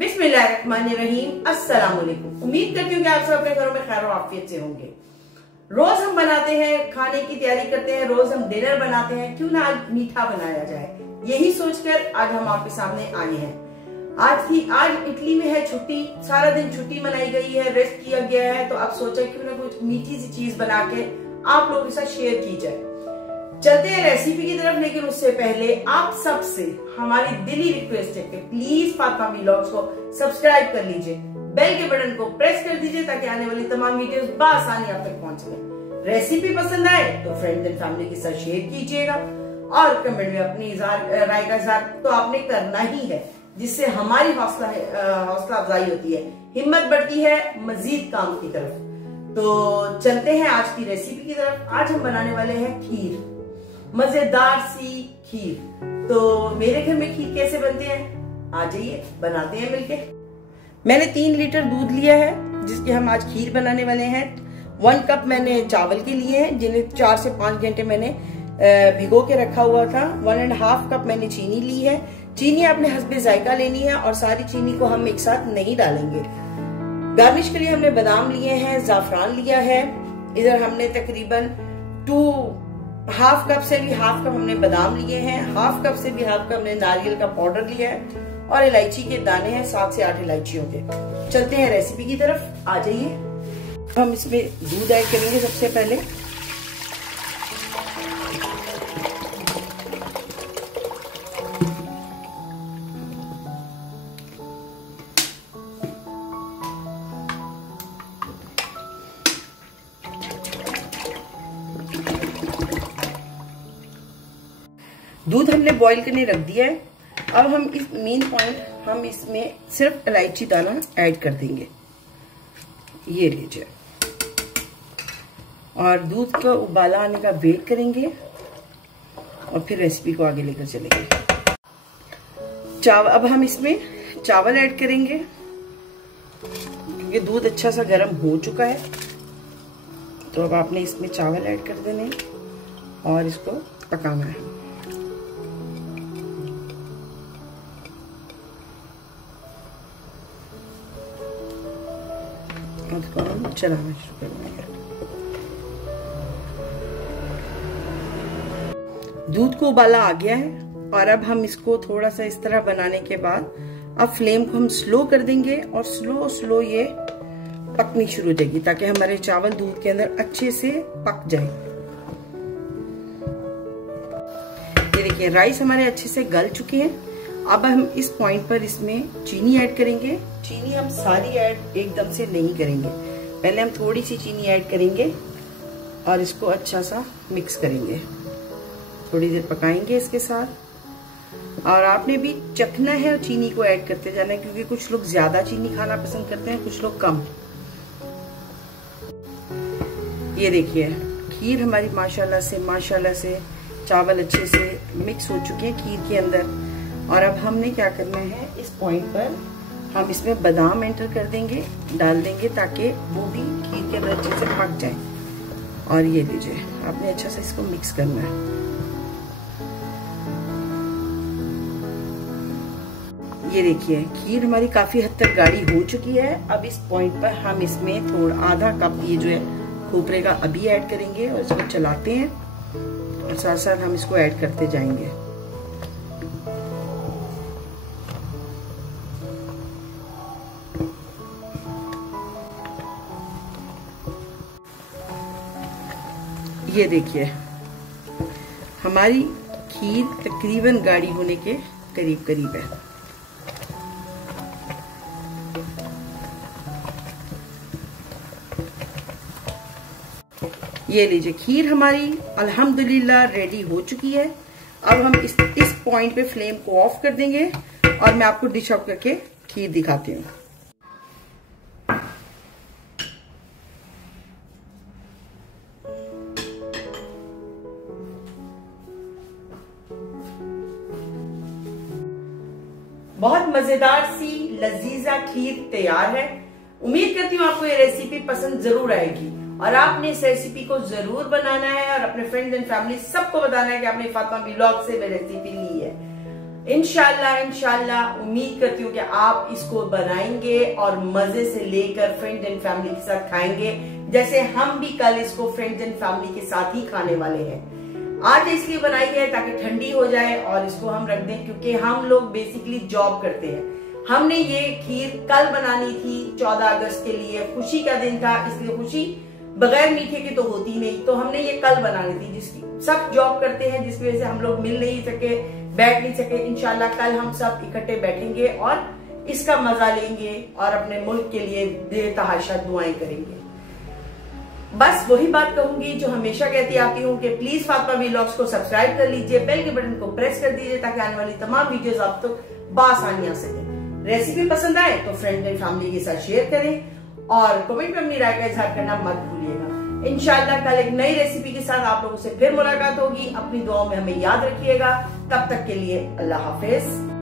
बिस्मिल्लाहिर्रहमानिर्रहीम। अस्सलाम वालेकुम। उम्मीद करती हूँ कि आप सब अपने घरों में खैर और आफियत से होंगे। रोज हम बनाते हैं, खाने की तैयारी करते हैं, रोज हम डिनर बनाते हैं, क्यों ना आज मीठा बनाया जाए। यही सोचकर आज हम आपके सामने आए हैं। आज इटली में है छुट्टी, सारा दिन छुट्टी मनाई गई है, रेस्ट किया गया है, तो अब सोचा क्यों ना कुछ मीठी सी चीज बना के आप लोगों के साथ शेयर की जाए। चलते हैं रेसिपी की तरफ, लेकिन उससे पहले आप सबसे हमारी दिली रिक्वेस्ट है कि प्लीज फातिमा व्लॉग्स को सब्सक्राइब कर लीजिए, बेल के बटन को प्रेस कर दीजिए ताकि आने वाली तमाम वीडियोस बआसानी आप तक पहुंच सके। रेसिपी पसंद आए तो फ्रेंड्स एंड फैमिली के साथ शेयर कीजिएगा और कमेंट में अपनी राय का इजहार तो आपने करना ही है, जिससे हमारी हौसला अफजाई होती है, हिम्मत बढ़ती है मजीद काम की तरफ। तो चलते हैं आज की रेसिपी की तरफ। आज हम बनाने वाले हैं खीर, मजेदार सी खीर। तो मेरे घर में खीर कैसे बनते हैं, आ जाइए बनाते हैं मिलके। मैंने 3 लीटर दूध लिया है जिसके हम आज खीर बनाने वाले हैं। 1 कप मैंने चावल के लिए हैं जिन्हें 4 से 5 घंटे मैंने भिगो के रखा हुआ था। 1.5 कप मैंने चीनी ली है। चीनी अपने हस्बे जायका लेनी है और सारी चीनी को हम एक साथ नहीं डालेंगे। गार्निश के लिए हमने बादाम लिए हैं, जाफरान लिया है। इधर हमने तकरीबन 2.5 कप से भी 1/2 कप हमने बादाम लिए हैं, 1/2 कप से भी 1/2 कप हमने नारियल का पाउडर लिया है और इलायची के दाने हैं 7 से 8 इलायचियों के। चलते हैं रेसिपी की तरफ, आ जाइए। हम इसमें दूध ऐड करेंगे सबसे पहले। दूध हमने बॉईल करने रख दिया है। अब हम इस मेन पॉइंट, हम इसमें सिर्फ इलायची दाना ऐड कर देंगे, ये लीजिए, और दूध का उबाला आने का वेट करेंगे और फिर रेसिपी को आगे लेकर चलेंगे। अब हम इसमें चावल ऐड करेंगे क्योंकि दूध अच्छा सा गर्म हो चुका है। तो अब आपने इसमें चावल ऐड कर देने और इसको पकाना है। उसको हम चलाना शुरू कर देंगे। दूध को उबाला आ गया है और अब हम इसको थोड़ा सा इस तरह बनाने के बाद अब फ्लेम को हम स्लो कर देंगे और स्लो ये पकनी शुरू हो जाएगी ताकि हमारे चावल दूध के अंदर अच्छे से पक जाए। ये देखिए राइस हमारे अच्छे से गल चुके हैं। अब हम इस पॉइंट पर इसमें चीनी ऐड करेंगे। चीनी हम सारी ऐड एकदम से नहीं करेंगे, पहले हम थोड़ी सी चीनी ऐड करेंगे और इसको अच्छा सा मिक्स करेंगे। थोड़ी देर पकाएंगे इसके साथ, और आपने भी चखना है और चीनी को ऐड करते जाना है क्योंकि कुछ लोग ज्यादा चीनी खाना पसंद करते हैं, कुछ लोग कम। ये देखिए खीर हमारी माशाल्लाह से चावल अच्छे से मिक्स हो चुके हैं खीर के अंदर। और अब हमने क्या करना है, इस पॉइंट पर हम इसमें बादाम एंटर कर देंगे, डाल देंगे ताकि वो भी खीर के अंदर अच्छे से पक जाए। और ये लीजिए, आपने अच्छा से इसको मिक्स करना है। ये देखिए खीर हमारी काफी हद तक गाढ़ी हो चुकी है। अब इस पॉइंट पर हम इसमें थोड़ा आधा कप ये जो है खोपरे का अभी ऐड करेंगे और इसको चलाते हैं और साथ साथ हम इसको ऐड करते जाएंगे। ये देखिए हमारी खीर तकरीबन गाढ़ी होने के करीब करीब है। ये लीजिए खीर हमारी अल्हम्दुलिल्लाह रेडी हो चुकी है। अब हम इस पॉइंट पे फ्लेम को ऑफ कर देंगे और मैं आपको डिश आउट करके खीर दिखाती हूँ। बहुत मजेदार सी लजीजा खीर तैयार है। उम्मीद करती हूँ आपको ये रेसिपी पसंद जरूर आएगी और आपने इस रेसिपी को जरूर बनाना है और अपने फ्रेंड्स एंड फैमिली सबको बताना है कि आपने फातिमा व्लॉग से रेसिपी ली है। इंशाल्लाह उम्मीद करती हूँ कि आप इसको बनाएंगे और मजे से लेकर फ्रेंड्स एंड फैमिली के साथ खाएंगे, जैसे हम भी कल इसको फ्रेंड्स एंड फैमिली के साथ ही खाने वाले हैं। आज इसलिए बनाई है ताकि ठंडी हो जाए और इसको हम रख दें, क्योंकि हम लोग बेसिकली जॉब करते हैं। हमने ये खीर कल बनानी थी 14 अगस्त के लिए, खुशी का दिन था, इसलिए खुशी बगैर मीठे के तो होती नहीं, तो हमने ये कल बनानी थी। जिसकी सब जॉब करते हैं, जिसकी वजह से हम लोग मिल नहीं सके, बैठ नहीं सके। इंशाल्लाह कल हम सब इकट्ठे बैठेंगे और इसका मजा लेंगे और अपने मुल्क के लिए बेतहाशा दुआएं करेंगे। बस वही बात कहूंगी जो हमेशा कहती आती हूँ कि प्लीज फातिमा व्लॉग्स को सब्सक्राइब कर लीजिए, बेल के बटन को प्रेस कर दीजिए ताकि आने वाली तमाम वीडियोस आप तक बआसानी आ सके। रेसिपी पसंद आए तो फ्रेंड एंड फैमिली के साथ शेयर करें और कमेंट में अपनी राय का इजहार करना मत भूलिएगा। इंशाल्लाह कल एक नई रेसिपी के साथ आप लोगों से फिर मुलाकात होगी। अपनी दुआओं में हमें याद रखिएगा। तब तक के लिए अल्लाह हाफिज।